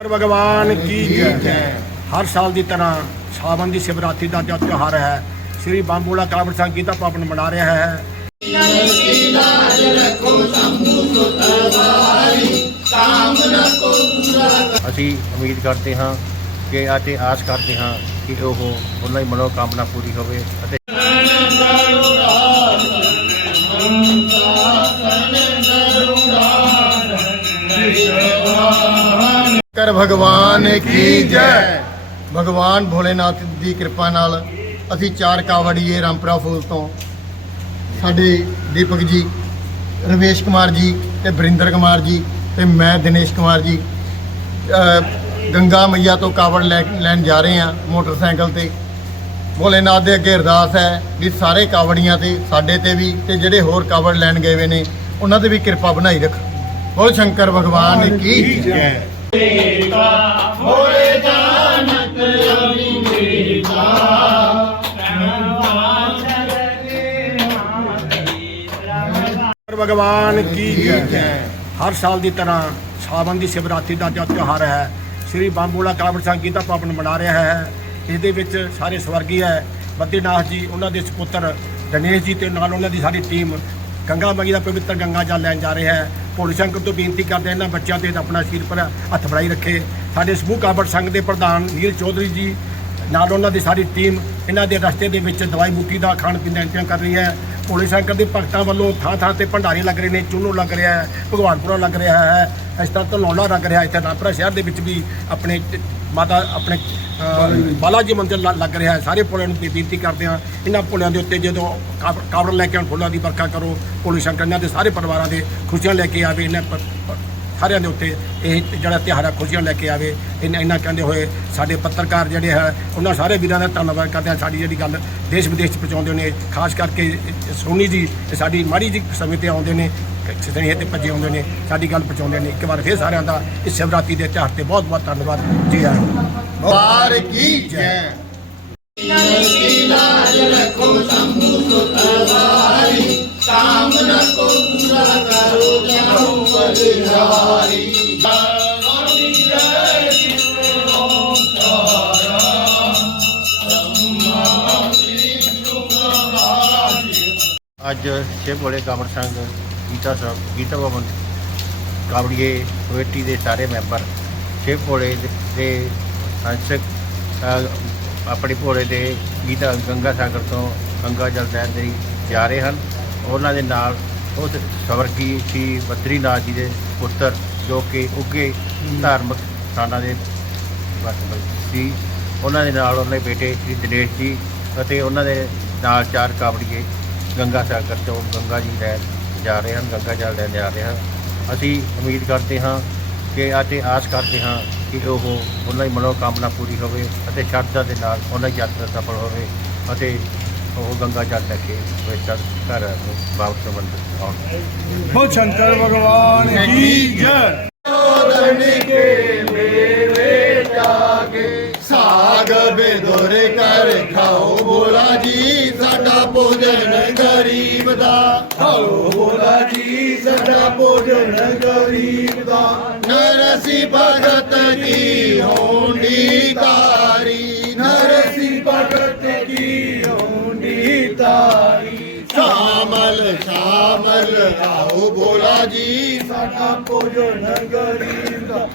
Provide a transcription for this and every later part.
ਭਗਵਾਨ ਕੀ ਜੈ ਹਰ ਸਾਲ ਦੀ ਤਰ੍ਹਾਂ ਸਾਵਨ ਦੀ ਸ਼ਿਵਰਾਤਰੀ ਦਾ ਜੋ ਤਿਉਹਾਰ ਹੈ। ਸ੍ਰੀ ਬੰਬੋਲਾ ਕਾਵੜ ਸੰਘ ਗੀਤਾ ਪਾਵਨ ਮਨਾ ਰਿਹਾ ਹੈ। ਅਸੀਂ ਉਮੀਦ ਕਰਦੇ ਹਾਂ ਕਿ ਅਤੇ ਆਸ ਕਰਦੇ ਹਾਂ ਕਿ ਉਹ ਉਹਨਾਂ ਦੀ ਮਨੋਕਾਮਨਾ ਪੂਰੀ ਹੋਵੇ ਅਤੇ ਭਗਵਾਨ ਕੀ ਜੈ। ਭਗਵਾਨ ਭੋਲੇਨਾਥ ਦੀ ਕਿਰਪਾ ਨਾਲ ਅਸੀਂ ਚਾਰ ਕਾਵੜੀਏ ਰਾਮਪੁਰਾ ਫੂਲ ਤੋਂ ਸਾਡੇ ਦੀਪਕ ਜੀ ਰਮੇਸ਼ ਕੁਮਾਰ ਜੀ ਤੇ ਬਰਿੰਦਰ ਕੁਮਾਰ ਜੀ ਤੇ ਮੈਂ ਦਿਨੇਸ਼ ਕੁਮਾਰ ਜੀ ਗੰਗਾ ਮਈਆ ਤੋਂ ਕਾਵੜ ਲੈ ਲੈਣ ਜਾ ਰਹੇ ਹਾਂ ਮੋਟਰਸਾਈਕਲ ਤੇ। ਭੋਲੇਨਾਥ ਦੇ ਅੱਗੇ ਅਰਦਾਸ ਹੈ ਵੀ ਸਾਰੇ ਕਾਵੜੀਆਂ ਤੇ ਸਾਡੇ ਤੇ ਵੀ ਤੇ ਜਿਹੜੇ ਹੋਰ ਕਾਵੜ ਲੈਣ ਗਏ ਵੇ ਨੇ ਉਹਨਾਂ ਤੇ ਵੀ ਕਿਰਪਾ ਬਣਾਈ ਰੱਖ। ਬੋਲ ਸ਼ੰਕਰ ਭਗਵਾਨ ਕੀ ਜੈ। ਭਗਵਾਨ ਕੀ ਜੈ ਹਰ ਸਾਲ ਦੀ ਤਰ੍ਹਾਂ ਸਾਵਨ ਦੀ ਸ਼ਿਵਰਾਤਰੀ ਦਾ ਜੋ ਤਿਉਹਾਰ ਹੈ ਸ੍ਰੀ ਬੰਬੋਲਾ ਕਾਵੜ ਸੰਘ ਗੀਤਾ ਪਾਵਨ ਮਨਾ ਰਿਹਾ ਹੈ ਇਸ ਦੇ ਵਿੱਚ ਸਾਰੇ ਸਵਰਗੀ ਹੈ ਬੱਦੀਨਾਥ ਜੀ ਉਹਨਾਂ ਦੇ ਸੁਪੁੱਤਰ ਗਣੇਸ਼ ਜੀ ਤੇ ਨਾਲ ਉਹਨਾਂ ਦੀ ਸਾਰੀ ਟੀਮ ਗੰਗਾ ਮਗੀ ਦਾ ਪਵਿੱਤਰ ਗੰਗਾ ਜਲ ਲੈਣ ਜਾ ਰਿਹਾ ਹੈ। ਭੋਲੇ ਸ਼ੰਕਰ ਤੋਂ ਬੇਨਤੀ ਕਰਦੇ ਇਹਨਾਂ ਬੱਚਿਆਂ ਤੇ ਆਪਣਾ ਸਿਰ ਪਰ ਹੱਥ ਫੜਾਈ ਰੱਖੇ। ਸਾਡੇ ਸਮੂਹ ਕਾਬੜ ਸੰਘ ਦੇ ਪ੍ਰਧਾਨ ਨੀਲ ਚੌਧਰੀ ਜੀ ਨਾਲ ਉਹਨਾਂ ਦੀ ਸਾਰੀ ਟੀਮ ਇਹਨਾਂ ਦੇ ਰਸਤੇ ਦੇ ਵਿੱਚ ਦਵਾਈ ਬੂਟੀ ਦਾ ਖਾਣ ਪੀਣ ਦਾ ਇੰਤਜ਼ਾਮ ਕਰ ਰਹੀ ਹੈ। ਭੋਲੇ ਸ਼ੰਕਰ ਦੇ ਭਗਤਾਂ ਵੱਲੋਂ ਥਾਂ ਥਾਂ ਤੇ ਭੰਡਾਰੇ ਲੱਗ ਰਹੇ ਨੇ ਚੂਨੋ ਲੱਗ ਰਿਹਾ ਹੈ ਭਗਵਾਨਪੁਰਾ ਲੱਗ ਰਿਹਾ ਹੈ। ਇਸ ਤਰ੍ਹਾਂ ਧਨੌਲਾ ਲੱਗ ਰਿਹਾ ਇੱਥੇ ਰਾਮਪੁਰਾ ਸ਼ਹਿਰ ਦੇ ਵਿੱਚ ਵੀ ਆਪਣੇ ਮਾਤਾ ਆਪਣੇ ਅਹ, ਬਾਲਾ ਜੀ ਮੰਦਿਰ ਲ- ਲੱਗ ਰਿਹਾ ਹੈ। ਸਾਰੇ ਭੋਲਿਆਂ ਨੂੰ ਬੇਨਤੀ ਕਰਦੇ ਹਾਂ ਇਹਨਾਂ ਭੋਲਿਆਂ ਦੇ ਉੱਤੇ ਜਦੋਂ ਕਾਵ- ਕਾਵੜ ਲੈ ਕੇ ਆਉਣ ਫੁੱਲਾਂ ਦੀ ਵਰਖਾ ਕਰੋ ਭੋਲੇ ਸ਼ੰਕਰ ਇਹਨਾਂ ਦੇ ਸਾਰੇ ਪਰਿਵਾਰਾਂ ਦੇ ਖੁਸ਼ੀਆਂ ਲੈ ਕੇ ਆਵੇ ਇਹਨਾਂ ਪ- ਸਾਰਿਆਂ ਦੇ ਉੱਤੇ ਇਹ ਜਿਹੜਾ ਤਿਉਹਾਰ ਹੈ ਖੁਸ਼ੀਆਂ ਲੈ ਕੇ ਆਵੇ। ਇਹਨਾਂ ਇਹਨਾਂ ਕਹਿੰਦੇ ਹੋਏ ਸਾਡੇ ਪੱਤਰਕਾਰ ਜਿਹੜੇ ਹੈ ਉਹਨਾਂ ਸਾਰੇ ਵੀਰਾਂ ਦਾ ਧੰਨਵਾਦ ਕਰਦੇ ਹਾਂ। ਸਾਡੀ ਜਿਹੜੀ ਗੱਲ ਦੇਸ਼ ਵਿਦੇਸ਼ ਚ ਪਹੁੰਚਾਉਂਦੇ ਨੇ ਖਾਸ ਕਰਕੇ ਸੋਨੀ ਜੀ ਸਾਡੀ ਮਾੜੀ ਜੀ ਸਮੇਂ ਤੇ ਆਉਂਦੇ ਨੇ ਸਨੇਹ ਤੇ ਭੱਜੇ ਆਉਂਦੇ ਨੇ ਸਾਡੀ ਗੱਲ ਪਹੁੰਚਾਉਂਦੇ ਨੇ। ਇੱਕ ਵਾਰ ਫਿਰ ਸਾਰਿਆਂ ਦਾ ਇਸ ਸ਼ਿਵਰਾਤਰੀ ਦੇ ਤਿਉਹਾਰ ਤੇ ਬਹੁਤ ਬਹੁਤ ਧੰਨਵਾਦ। ਜੀ ਆਇਆਂ ਨੂੰ ਵਾਰ ਕੀ ਜੈ? ਅੱਜ ਸ਼ਿਵ ਭੋਲੇ ਕਾਵੜ ਸੰਘ ਗੀਤਾ ਸਾਹਿਬ ਗੀਤਾ ਭਵਨ ਕਾਬੜੀਏ ਕਮੇਟੀ ਦੇ ਸਾਰੇ ਮੈਂਬਰ ਸ਼ਿਵ ਭੋਲੇ ਦੇ- ਦੇ ਅੰਸ਼ਕ ਅ, ਭੋਲੇ ਦੇ ਗੀਤਾ ਗੰਗਾ ਸਾਗਰ ਤੋਂ ਗੰਗਾ ਜਲ ਲੈਣ ਲਈ ਜਾ ਰਹੇ ਹਨ। ਉਹਨਾਂ ਦੇ ਨਾਲ ਉਸ ਸਵਰਗੀ ਸੀ? ਬਦਰੀਨਾਥ ਜੀ ਦੇ ਪੁੱਤਰ ਜੋ ਕਿ ਉੱਗੇ ਧਾਰਮਿਕ ਸਥਾਨਾਂ ਦੇ ਵਸਨ ਸੀ। ਉਹਨਾਂ ਦੇ ਨਾਲ ਉਹਨਾਂ ਦੇ ਬੇਟੇ ਸ੍ਰੀ ਦਿਨੇਸ਼ ਜੀ ਅਤੇ ਉਹਨਾਂ ਦੇ ਨਾਲ ਚਾਰ ਕਾਵੜੀਏ ਗੰਗਾ ਸਾਗਰ ਤੋਂ ਗੰਗਾ ਜੀ ਲੈਣ ਜਾ ਰਹੇ ਹਨ ਗੰਗਾ ਜਲ ਲੈਣ ਜਾ ਰਹੇ ਹਨ। ਅਸੀਂ ਉਮੀਦ ਕਰਦੇ ਹਾਂ ਕਿ ਅਤੇ ਆਸ ਕਰਦੇ ਹਾਂ ਕਿ ਉਹ ਉਹਨਾਂ ਦੀ ਮਨੋਕਾਮਨਾ ਪੂਰੀ ਹੋਵੇ ਅਤੇ ਸ਼ਰਧਾ ਦੇ ਨਾਲ ਉਹਨਾਂ ਦੀ ਯਾਤਰਾ ਸਫਲ ਹੋਵੇ ਅਤੇ ਉਹ ਗੰਗਾ ਜਲ ਲੈ ਕੇ ਵਿਚਾਰ ਘਰ ਵਾਪਸ ਮੰਦਰ ਆਉਣ ਬਹੁਤ ਸ਼ੰਕਰ ਭਗਵਾਨ ਕੀ ਜੈ। ਸਾਗ ਬੇਦੋਰੇ ਕਰ ਖਾਓ ਭੋਲਾ ਜੀ ਸਾਡਾ ਭੋਜਨ ਗਰੀਬ ਦਾ। ਖਾਓ ਭੋਲਾ ਜੀ ਸਾਡਾ ਭੋਜਨ ਗਰੀਬ ਦਾ। ਨਰਸੀ ਭਗਤ ਕੀ ਹੋਂਡੀ ਤਾਰੀ ਤਾਰੀ। ਸ਼ਾਮਲ ਸ਼ਾਮਲ ਆਓ ਭੋਲਾ ਜੀ। ਸਾਡਾ ਭੋਜਨ ਗਰੀਬ ਦਾ।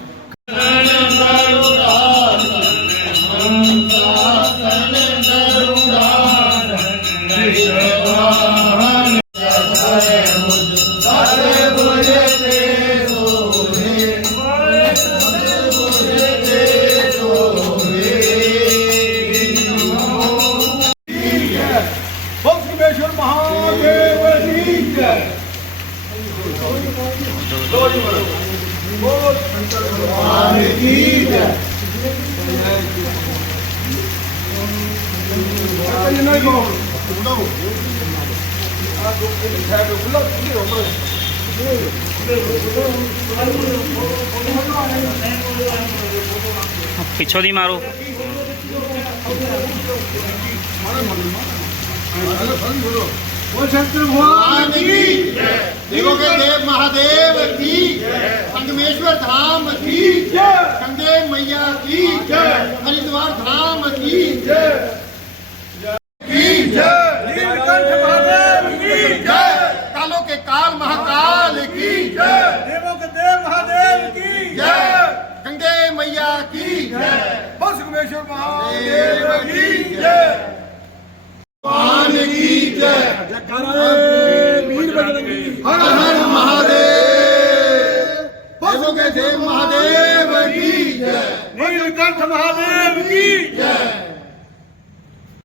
ਭਗਵੇਸ਼ਵਰ ਮਹਾਦੇਵ ਜੀ बोल शंकर भगवान की दिगो के देव महादेव की संगमेश्वर धाम की गंगे मैया की हरिद्वार धाम की कालों के काल महाकाल की देवों के देव महादेव की गंगे मैया की बस महादेव की ਜੈ। ਜਕਾਰਾ ਵੀਰ ਬਜਰੰਗੀ ਹਰ ਹਰ ਮਹਾਦੇਵ। ਬਸੋਗੇ ਦੇਵ ਮਹਾਦੇਵ ਕੀ ਜੈ। ਨੀਲਕੰਠ ਮਹਾਦੇਵ ਕੀ